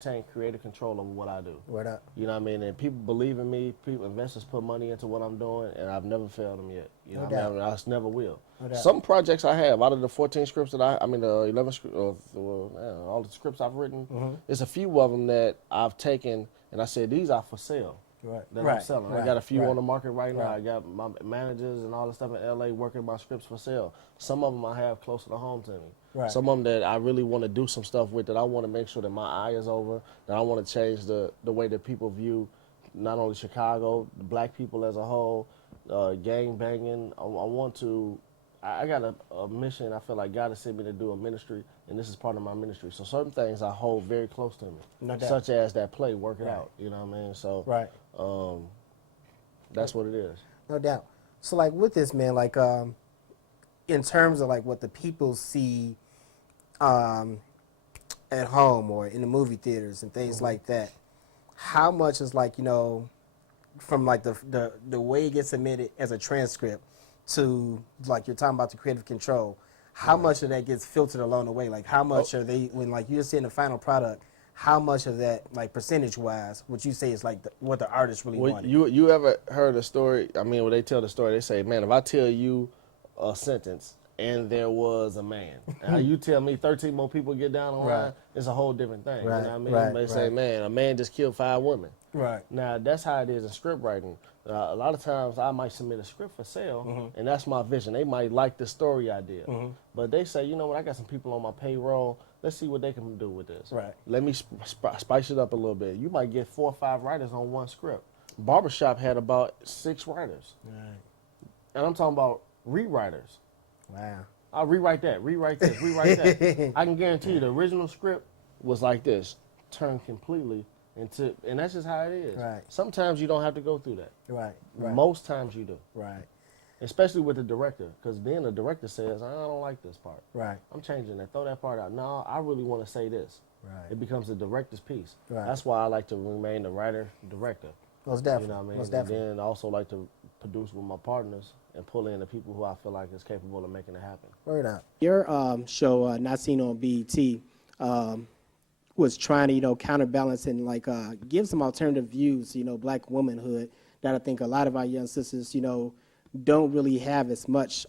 Take creative control over what I do. Word up. You know what I mean? And people believe in me. People, investors put money into what I'm doing, and I've never failed them yet. You know what I mean? I just never will. No doubt. Some projects I have, out of the 14 scripts that the 11 scripts, all the scripts I've written, there's a few of them that I've taken, and I said, these are for sale. That I'm selling. I got a few on the market right now. I got my managers and all the stuff in LA working my scripts for sale. Some of them I have closer to home to me. Some of them that I really want to do some stuff with, that I want to make sure that my eye is over, that I want to change the way that people view not only Chicago, black people as a whole, gang banging. I got a mission. I feel like God has sent me to do a ministry, and this is part of my ministry. So certain things I hold very close to me, such as that play, Work It Out. You know what I mean? So that's what it is. No doubt. So like with this, man, like in terms of like what the people see at home or in the movie theaters and things like that, how much is like, you know, from like the way it gets submitted as a transcript to like you're talking about the creative control, how much of that gets filtered along the way? Like how much are they, when like you're seeing the final product, how much of that, like percentage-wise, would you say is like what the artist really wanted? You ever heard a story? I mean, when they tell the story, they say, man, if I tell you a sentence and there was a man, and you tell me 13 more people get down the line, it's a whole different thing. You know what I mean? They say, man, a man just killed 5 women. Now, that's how it is in script writing. A lot of times I might submit a script for sale, and that's my vision. They might like the story idea. But they say, you know what, I got some people on my payroll. Let's see what they can do with this. Let me spice it up a little bit. You might get 4 or 5 writers on one script. Barbershop had about 6 writers. And I'm talking about rewriters. Wow. I'll rewrite that, rewrite this, rewrite that. I can guarantee you the original script was like this, turned completely into, and that's just how it is. Sometimes you don't have to go through that. Most times you do. Especially with the director, because then the director says, I don't like this part. I'm changing that, throw that part out. No, I really want to say this. It becomes the director's piece. That's why I like to remain the writer-director. Most definitely. You know what I mean? Most definitely. And then I also like to produce with my partners and pull in the people who I feel like is capable of making it happen. Word up. Your show, Not Seen on BET, was trying to, you know, counterbalance and like give some alternative views, you know, black womanhood that I think a lot of our young sisters, you know, don't really have as much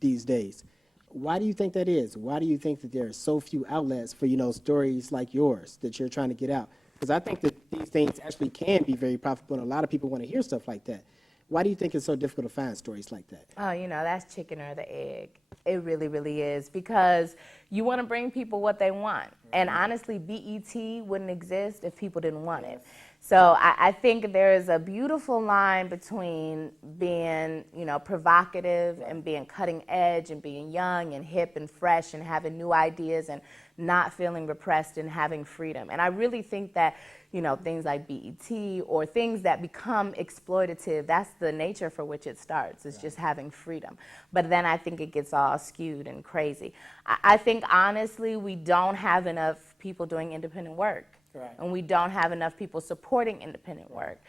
these days. Why do you think that is? Why do you think that there are so few outlets for, you know, stories like yours that you're trying to get out? Because I think that these things actually can be very profitable, and a lot of people want to hear stuff like that. Why do you think it's so difficult to find stories like that? Oh, you know, that's chicken or the egg. It really, really is, because you want to bring people what they want. And honestly, BET wouldn't exist if people didn't want it. So I think there is a beautiful line between being, you know, provocative and being cutting edge and being young and hip and fresh and having new ideas and not feeling repressed and having freedom. And I really think that, you know, things like BET or things that become exploitative, that's the nature for which it starts. It's just having freedom. But then I think it gets all skewed and crazy. I think, honestly, we don't have enough people doing independent work. And we don't have enough people supporting independent work.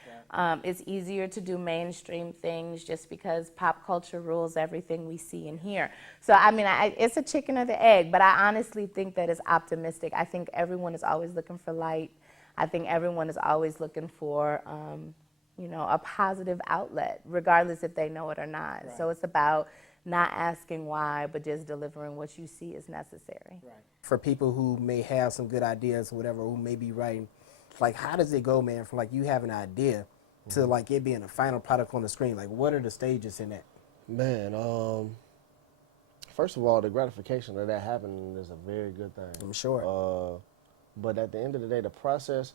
It's easier to do mainstream things just because pop culture rules everything we see and hear. So, I mean, it's a chicken or the egg, but I honestly think that it's optimistic. I think everyone is always looking for light. I think everyone is always looking for, you know, a positive outlet, regardless if they know it or not. So it's about not asking why, but just delivering what you see is necessary. For people who may have some good ideas or whatever, who may be writing, like how does it go, man, from like you have an idea to like it being a final product on the screen? Like what are the stages in that? Man, first of all, the gratification of that happening is a very good thing. I'm sure. But at the end of the day, the process,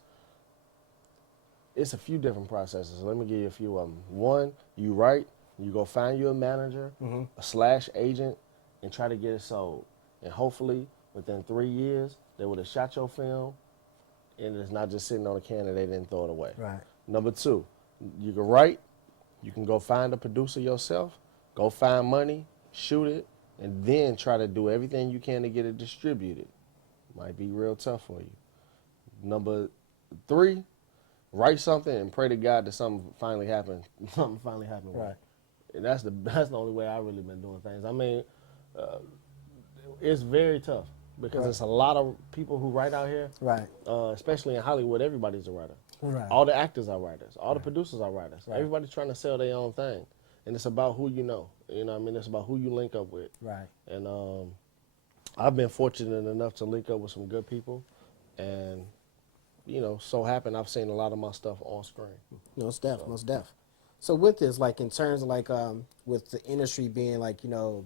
it's a few different processes. Let me give you a few of them. One, you write, you go find you a manager, a / agent, and try to get it sold. And hopefully, within 3 years, they would have shot your film, and it's not just sitting on a can and they didn't throw it away. Number 2, you can write, you can go find a producer yourself, go find money, shoot it, and then try to do everything you can to get it distributed. Might be real tough for you. Number 3, write something and pray to God that something finally happened. Something finally happened. And that's the only way I've really been doing things. I mean, it's very tough. because there's a lot of people who write out here. Right. Especially in Hollywood, everybody's a writer. Right. All the actors are writers. All the producers are writers. Right. Everybody's trying to sell their own thing, and it's about who you know. You know what I mean? It's about who you link up with. Right. And I've been fortunate enough to link up with some good people, and so happened I've seen a lot of my stuff on screen. Most def. So with this, like in terms of like with the industry being like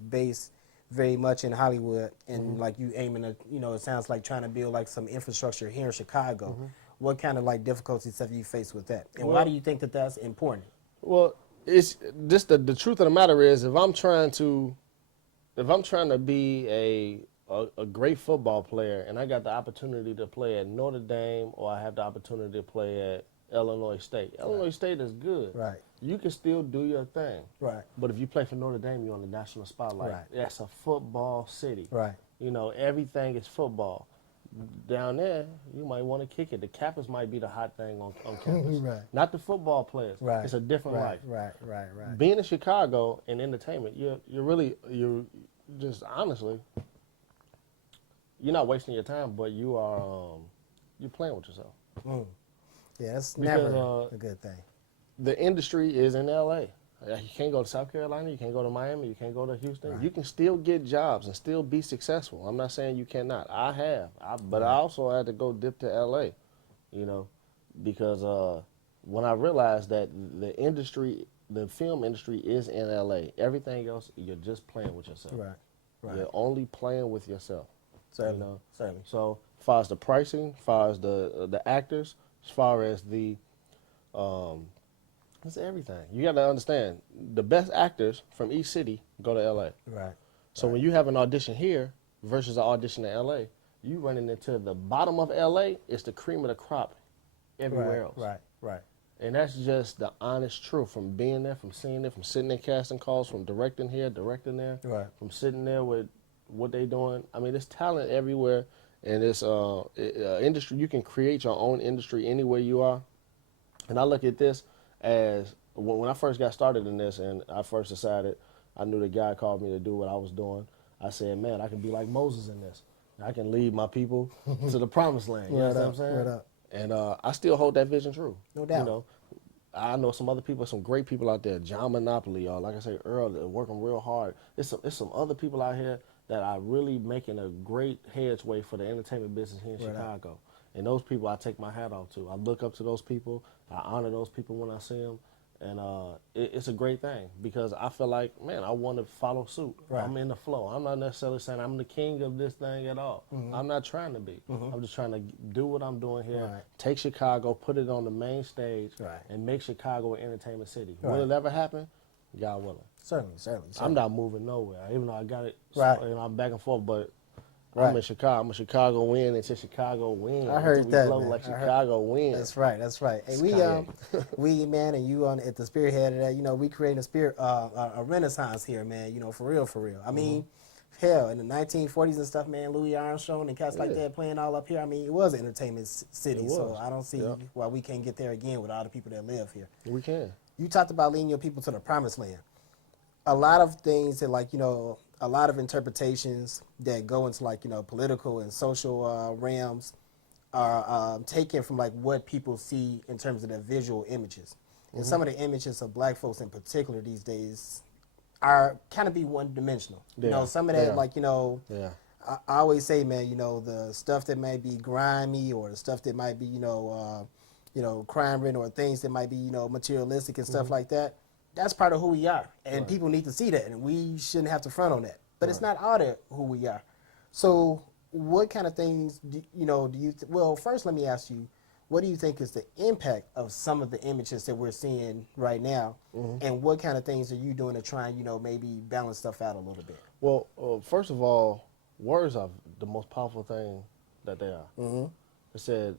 based very much in Hollywood, and like you aiming to it sounds like trying to build like some infrastructure here in Chicago. What kind of like difficulties have you faced with that, and why do you think that that's important? Well, it's just the truth of the matter is, if I'm trying to be a great football player, and I got the opportunity to play at Notre Dame, or I have the opportunity to play at Illinois State. Illinois State is good. Right. You can still do your thing. Right. But if you play for Notre Dame, you're on the national spotlight. Right. That's a football city. Right. Everything is football. Down there, you might want to kick it. The Kappas might be the hot thing on campus. Right. Not the football players. Right. It's a different life. Right. Being in Chicago in entertainment, you're just honestly, you're not wasting your time, but you're playing with yourself. Yeah, that's Because, never a good thing. The industry is in L.A. You can't go to South Carolina, you can't go to Miami, you can't go to Houston. Right. You can still get jobs and still be successful. I'm not saying you cannot. I have. But I also had to go dip to L.A., because when I realized that the film industry is in L.A., everything else, you're just playing with yourself. Right. You're only playing with yourself. Certainly. So as far as the pricing, as far as the actors, as far as the it's everything. You got to understand, the best actors from each city go to L.A. Right. So when you have an audition here versus an audition in L.A., you running into the bottom of L.A., it's the cream of the crop everywhere else. Right. And that's just the honest truth from being there, from seeing it, from sitting in casting calls, from directing here, directing there, from sitting there with what they doing. I mean, there's talent everywhere, and it's industry. You can create your own industry anywhere you are. And I look at this as when I first got started in this, and I first decided, I knew the guy called me to do what I was doing. I said, man, I can be like Moses in this. I can lead my people to the promised land. You know what I'm saying? And I still hold that vision true. No doubt. I know some other people, some great people out there. John Monopoly, like I said earlier, working real hard. There's some other people out here that are really making a great headway for the entertainment business here in Chicago. And those people I take my hat off to. I look up to those people. I honor those people when I see them. And it's a great thing because I feel like, man, I want to follow suit. Right. I'm in the flow. I'm not necessarily saying I'm the king of this thing at all. I'm not trying to be. I'm just trying to do what I'm doing here, take Chicago, put it on the main stage, and make Chicago an entertainment city. Will it ever happen? God willing. Certainly. I'm not moving nowhere, even though I got it, I'm back and forth, but Right. I'm in Chicago. I'm a Chicago win until Chicago win. I heard that. Blow like Chicago win. That's right. That's right. Hey, we man, and you on at the spearhead of that. You know, we creating a renaissance here, man. You know, for real, for real. I mean, hell, in the 1940s and stuff, man, Louis Armstrong and cats like that playing all up here. I mean, it was an entertainment city. So I don't see why we can't get there again with all the people that live here. We can. You talked about leading your people to the promised land. A lot of things that, like, you know, a lot of interpretations that go into, like, you know, political and social realms are taken from, like, what people see in terms of their visual images. And some of the images of black folks in particular these days are kind of be one-dimensional. You know, some of that, like, you know, I always say, man, you know, the stuff that might be grimy or the stuff that might be, you know, crime-ridden or things that might be, you know, materialistic and stuff like that, that's part of who we are. And people need to see that, and we shouldn't have to front on that. But it's not all that who we are. So what kind of things, do you well, first let me ask you, what do you think is the impact of some of the images that we're seeing right now? And what kind of things are you doing to try and, you know, maybe balance stuff out a little bit? Well, first of all, words are the most powerful thing that they are. It said,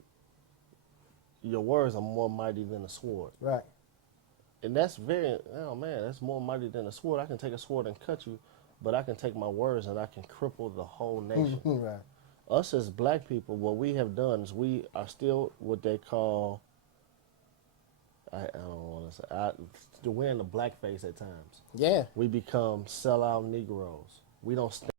your words are more mighty than a sword. Right. And that's that's more mighty than a sword. I can take a sword and cut you, but I can take my words and I can cripple the whole nation. Right. Us as black people, what we have done is we are still what they call, I don't want to say, wearing the blackface at times. Yeah. We become sellout Negroes. We don't stand